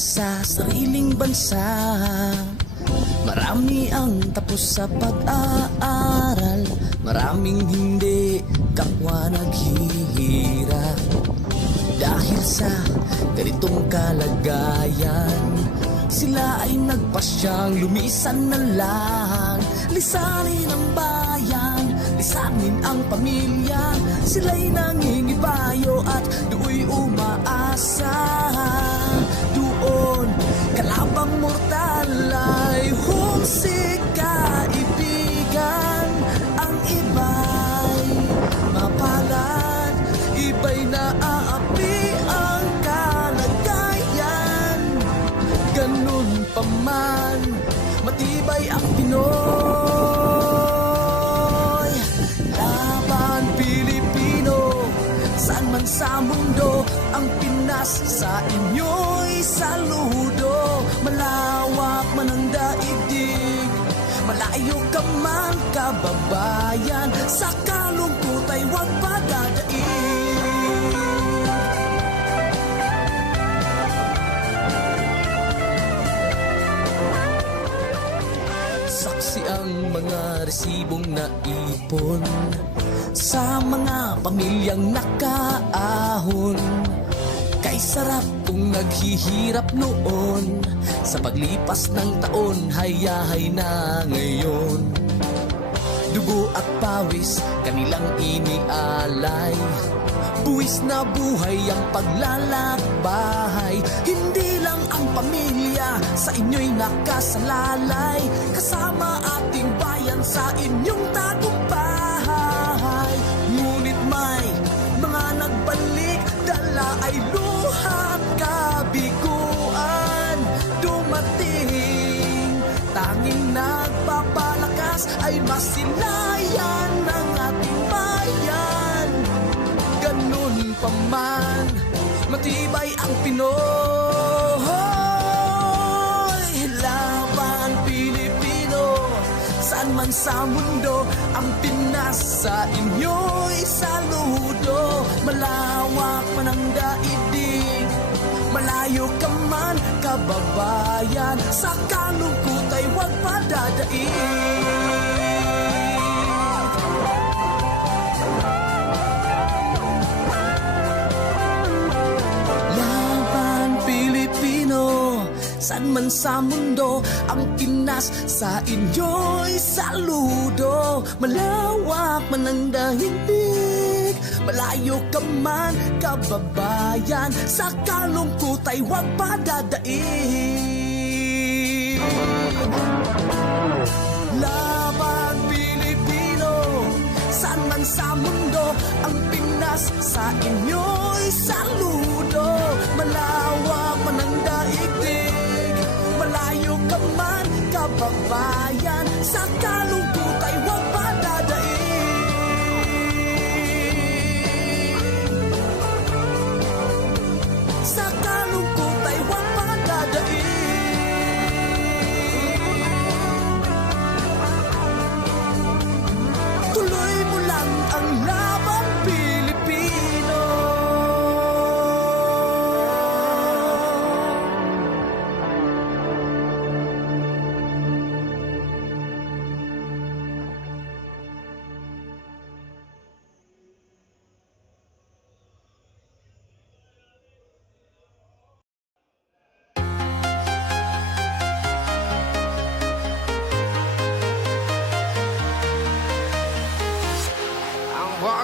sa sariling bansa. Marami ang tapos sa pag-aaral. Maraming hindi kapwa naghihirap Dahil sa ganitong kalagayan Sila ay nagpasyang lumisan na lang Lisanin ang bayan, lisanin ang pamilya. Sila'y nangingibayo at do'y umaasa kalabang mortal ay humsik kaibigan Ang iba'y mapalad, iba'y naaapi ang kalagayan. Ganun pa man, matibay ang Pinoy. Laban Pilipino, saan man sa mundo Ang Pinas sa inyo'y saludo Malawak man ang daigdig Malayo ka man kababayan. Sa kalungkot ay huwag padadaig Saksi ang mga resibong naipon Sa mga pamilyang nakaahon sarap kung naghihirap noon. Sa paglipas ng taon hayahay na ngayon. Dugo at pawis kanilang inialay. Buwis na buhay ang paglalakbay. Hindi lang ang pamilya sa inyo'y nakasalalay. Kasama ating bayan sa inyong tagumpay Tanging nagpapalakas ay masilayan ng ating bayan. Ganun pa man, matibay ang Pinoy. Laban Pilipino, saan man sa mundo Ang Pinas sa inyo'y saludo. Malawak man ang daigdig Malayo ka man, kababayan Sa kalungkot ay huwag Pilipino San man sa mundo Ang Pinas sa inyo'y saludo. Malawak man ang daigdig Malayo ka man, kababayan Sa kalungkot ay huwag padadaig Laban Pilipino Saan man sa mundo Ang Pinas sa inyo'y saludo. Malawak man ang daigdig Malayo ka man, kababayan Sa kalungkot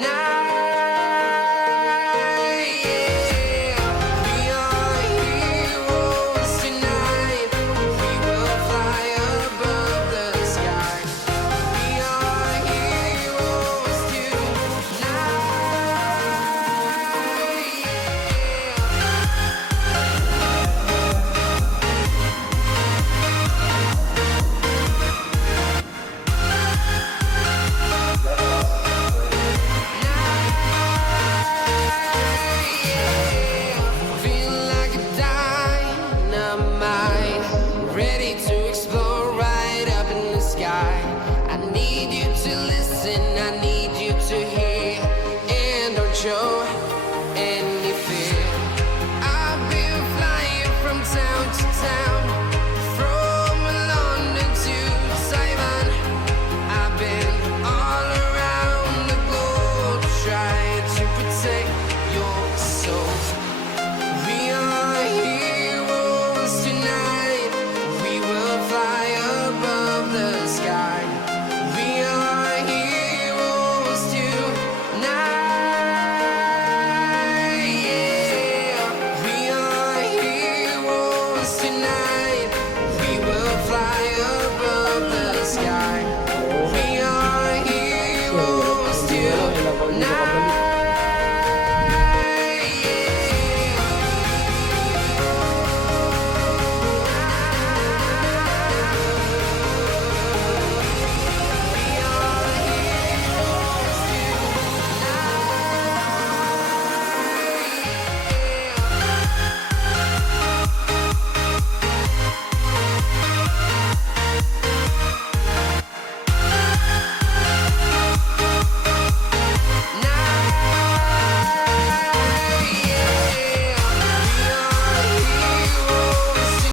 now